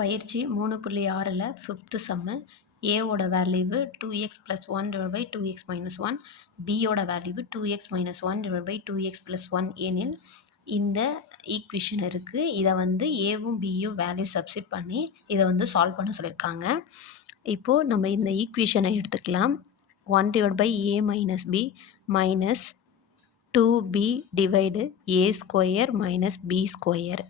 பயிற்சி மூணு புள்ளி ஆறில் ஃபிஃப்த்து சம்மு ஏவோட value two X plus one divide by two X minus one பியோட value two X minus one divide by two X plus one எனில் இந்த ஈக்குவேஷன் இருக்குது இதை வந்து ஏவும் பியும் வேல்யூ சப்ஸ்டிட் பண்ணி இதை வந்து சால்வ் பண்ண சொல்லியிருக்காங்க. இப்போது நம்ம இந்த ஈக்குவேஷனை எடுத்துக்கலாம். One divide by A minus B minus two B divide A square minus B square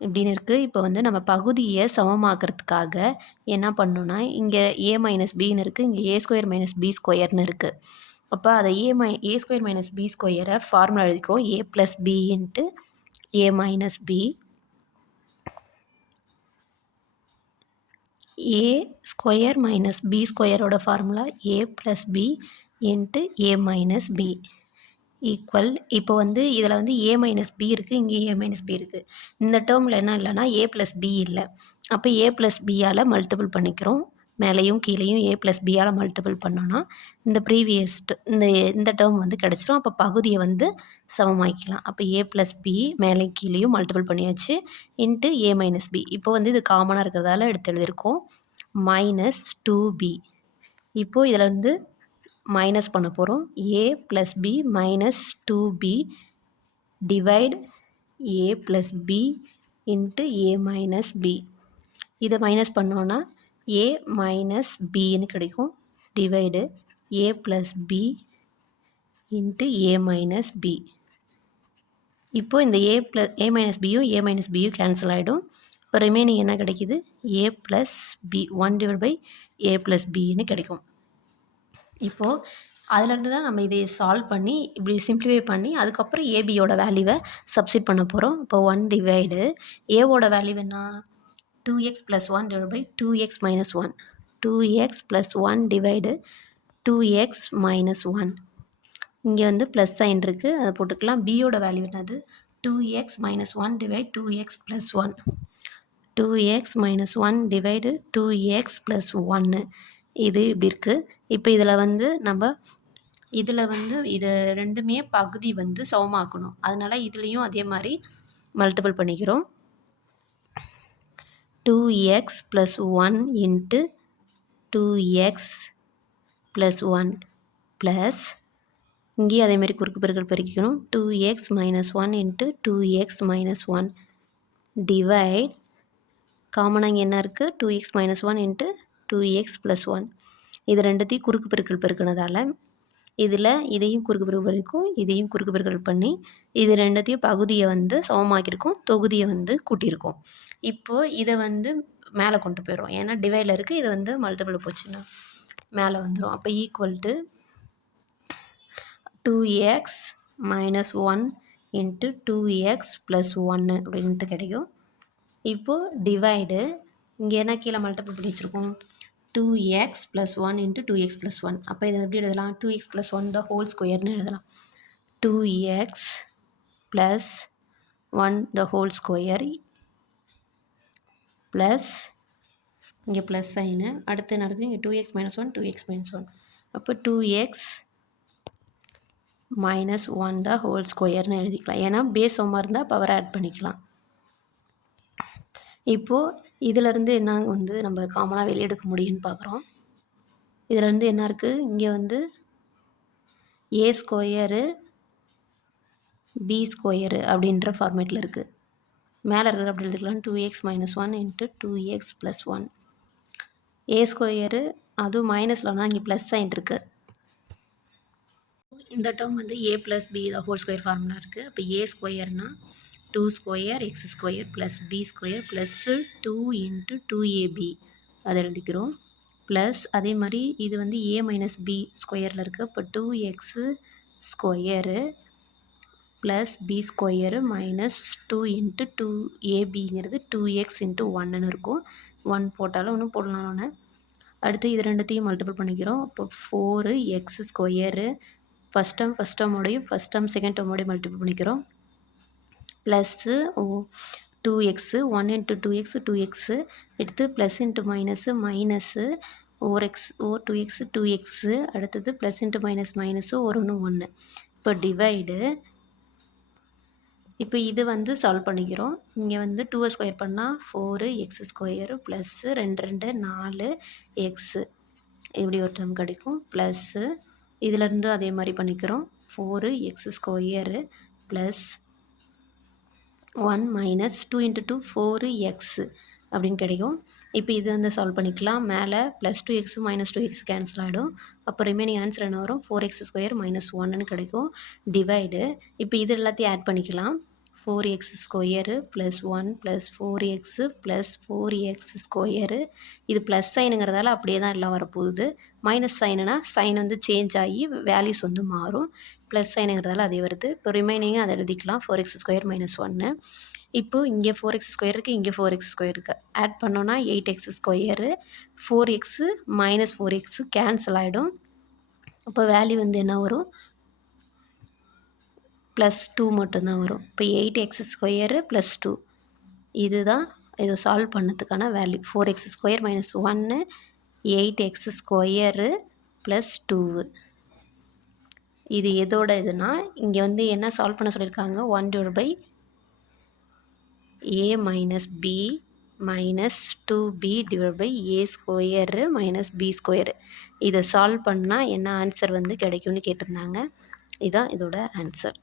இப்படின்னு இருக்குது இப்போ வந்து நம்ம பகுதியை சமமாக்குறதுக்காக என்ன பண்ணணும்னா இங்கே ஏ மைனஸ் பின்னு இருக்குது இங்கே ஏ ஸ்கொயர் மைனஸ் பி ஸ்கொயர்னு இருக்குது அப்போ அதை A my A square minus B ஸ்கொயரை ஃபார்முலா எழுதிக்கிறோம். A plus B into A minus B A square minus B ஸ்கொயரோட formula A plus B into A minus B equal இப்போ வந்து இதில் வந்து ஏ மைனஸ் பி இருக்குது இங்கே ஏ மைனஸ் பி இருக்குது இந்த டேர்மில் என்ன இல்லைன்னா ஏ ப்ளஸ் பி இல்லை. அப்போ ஏ ப்ளஸ் பியால் மல்டிபிள் பண்ணிக்கிறோம். மேலேயும் கீழேயும் ஏ ப்ளஸ் பியால் மல்டிபிள் பண்ணோன்னா இந்த ப்ரீவியஸ் இந்த இந்த டேர்ம் வந்து கிடச்சிரும். அப்போ பகுதியை வந்து சமமாக்கிக்கலாம். அப்போ ஏ ப்ளஸ் பி மேலே கீழேயும் மல்டிபிள் பண்ணியாச்சு இன்ட்டு ஏ மைனஸ் பி இப்போ வந்து இது காமனாக இருக்கிறதால எடுத்து எழுதியிருக்கோம். மைனஸ் டூ பி இப்போது இதில் வந்து மைனஸ் பண்ண போகிறோம் A plus B minus two B divide A plus B into A minus B இதை மைனஸ் பண்ணோன்னா ஏ மைனஸ் பின்னு கிடைக்கும். Divide A plus B into A minus B இப்போது இந்த ஏ ப்ளஸ் ஏ மைனஸ் பியும் ஏ மைனஸ் பியும் கேன்சல் ஆகிடும் இப்போ ரிமைனிங் என்ன கிடைக்கிது? A plus B one divide by A plus பின்னு கிடைக்கும். இப்போது அதுலேருந்து தான் நம்ம இதை சால்வ் பண்ணி இப்படி சிம்ப்ளிஃபை பண்ணி அதுக்கப்புறம் ஏபியோட வேல்யூவை சப்ஸ்டிட் பண்ண போகிறோம் இப்போ ஒன் டிவைடு ஏவோட வேல்யூ என்ன? Two X plus one divide by two X minus one two X plus one divide two X minus one இங்கே வந்து ப்ளஸ் சைன் இருக்குது அதை போட்டுக்கலாம். பியோட வேல்யூ என்னது? Two X minus one divide two X plus one two X minus one divide two X plus ஒன்று இது இப்படி இருக்குது இப்போ இதில் வந்து நம்ம இதில் வந்து இதை ரெண்டுமே பகுதி வந்து சமமாக்கணும். அதனால் இதுலேயும் அதே மாதிரி மல்டிபிள் பண்ணிக்கிறோம். Two X plus one into two X plus one plus இங்கேயும் அதேமாரி குறுக்கு பெருக்கள் பெருக்கிக்கணும். Two X minus one into two X minus one divide காமனாக இங்கே என்ன இருக்குது two X minus one into two X plus one இது ரெண்டுத்தையும் குறுக்கு பெருக்கல் பெருக்கினதால் இதில் இதையும் குறுக்கு பெருக்கல் பெருக்கும் இதையும் குறுக்கு பெருக்கல் பண்ணி இது ரெண்டுத்தையும் பகுதியை வந்து சமமாக்கியிருக்கோம் தொகுதியை வந்து கூட்டியிருக்கோம். இப்போது இதை வந்து மேலே கொண்டு போயிடும் ஏன்னா டிவைடில் இருக்குது இது வந்து மல்டிபிள் போச்சுன்னா மேலே வந்துடும் அப்போ equal to two X minus one into two X plus ஒன்று அப்படின்ட்டு கிடைக்கும். இப்போது டிவைடு இங்கே என்ன கீழே மல்டிபிள் பண்ணி வச்சுருக்கோம்? Two X plus one into two X plus one அப்போ இதை எப்படி எழுதலாம்? Two X plus one the whole ஸ்கொயர்னு எழுதலாம். Two X plus one the whole square plus இங்கே ப்ளஸ் சைனு அடுத்து என்ன இருக்குது இங்கே two X minus one two X minus one அப்போ two X minus one the whole ஸ்கொயர்னு எழுதிக்கலாம். ஏன்னா பேஸ் ஒம்மாக இருந்தால் பவர் ஆட் பண்ணிக்கலாம். இப்போது இதிலேருந்து என்ன வந்து நம்ம காமனாக வெளியே எடுக்க முடியும்னு பார்க்குறோம். இதிலேருந்து என்ன இருக்குது இங்கே வந்து ஏ ஸ்கொயரு பி ஸ்கொயரு அப்படின்ற ஃபார்மேட்டில் இருக்குது மேலே இருக்கிறது அப்படி எழுதிக்கலாம் two X minus one into two X plus one A square அதுவும் மைனஸில் இங்கே ப்ளஸ் சைன் இருக்குது இந்த டேர்ம் வந்து A plus B the whole square formula இருக்குது அப்போ ஏ ஸ்கொயர்னால் two square X square plus B square plus two into two A B. அதை எழுதிக்கிறோம். ப்ளஸ் அதே மாதிரி இது வந்து ஏ மைனஸ் பி ஸ்கொயரில் இருக்குது இப்போ two X square plus B square minus two into two ஏபிங்கிறது two X into ஒன்னுன்னு இருக்கும். ஒன் போட்டாலும் ஒன்றும் போடலாம் ஒன்று அடுத்து இது ரெண்டுத்தையும் மல்டிபிள் பண்ணிக்கிறோம். இப்போ four X square first term first டேர்மோடையும் first term second டேர்மோடையும் மல்டிபிள் பண்ணிக்கிறோம். Plus oh two X one into two X two X எடுத்து plus into minus minus or X or two X two X அடுத்தது plus into minus minus ஒரு ஒன்று ஒன்று. இப்போ divide இப்போ இது வந்து சால்வ் பண்ணிக்கிறோம். இங்கே வந்து டூவை ஸ்கொயர் பண்ணால் ஃபோரு எக்ஸ் ஸ்கொயரு ப்ளஸ்ஸு ரெண்டு ரெண்டு நாலு எக்ஸு இப்படி ஒரு டேர்ம் கிடைக்கும். ப்ளஸ்ஸு இதிலேருந்து அதே மாதிரி பண்ணிக்கிறோம். Four X square plus one minus two into two four X அப்படின்னு கிடைக்கும். இப்போ இது வந்து சால்வ் பண்ணிக்கலாம். மேலே plus two X minus two X cancel ஆகிடும் அப்போ ரிமைனிங் ஆன்சர் என்ன வரும்? ஃபோர் எக்ஸ் ஸ்கொயர் மைனஸ் ஒன்னு கிடைக்கும். டிவைடு இப்போ இது எல்லாத்தையும் ஆட் பண்ணிக்கலாம். Four X square plus one plus four X plus four X square இது ப்ளஸ் சைனுங்கிறதால அப்படியே தான் எல்லாம் வரப்போகுது. மைனஸ் சைனுனா சைன் வந்து சேஞ்ச் ஆகி வேல்யூஸ் வந்து மாறும். ப்ளஸ் சைனுங்கிறதால அதே வருது. இப்போ ரிமைனிங்கும் அதை எழுதிக்கலாம். ஃபோர் எக்ஸ் ஸ்கொயர் மைனஸ் ஒன்று இப்போது இங்கே ஃபோர் எக்ஸ் ஸ்கொயர் இருக்குது இங்கே ஃபோர் எக்ஸ் ஸ்கொயர் இருக்குது ஆட் பண்ணோன்னா eight X square four X minus four X cancel ஆகிடும் அப்போ வேல்யூ வந்து என்ன வரும்? ப்ளஸ் டூ மட்டும்தான் வரும். இப்போ eight X square plus two இதுதான் இதை solve பண்ணதுக்கான value four X square minus ஒன்று eight X square plus two இது எதோட இதுனா இங்கே வந்து என்ன சால்வ் பண்ண சொல்லியிருக்காங்க? One divide by A minus B minus two B divide by A square minus B square இதை சால்வ் பண்ணால் என்ன ஆன்சர் வந்து கிடைக்கும்னு கேட்டிருந்தாங்க. இதுதான் இதோட ஆன்சர்